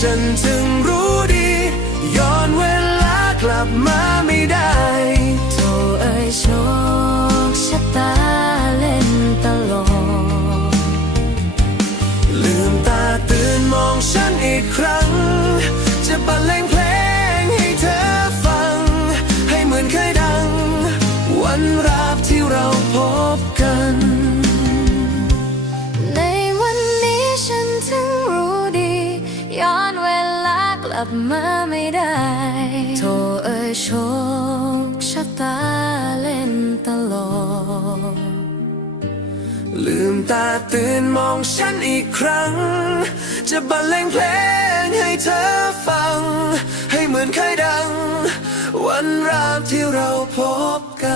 ฉันถึงรู้ดี ย้อนเวลากลับมาไม่ได้โทเอ่ยโชคชะตาเล่นตลกลืมตาตื่นมองฉันอีกครั้ง จะบรรเลงเพลงให้เธอฟัง ให้เหมือนเคยดัง วันราบที่เราพบกัน ลับมาไม่ได้โทเอ่ยโชคชะตาเล่นตลกลืมตาตื่นมองฉันอีกครั้ง จะบรรเลงเพลงให้เธอฟัง ให้เหมือนเคยดัง วันราบที่เราพบกัน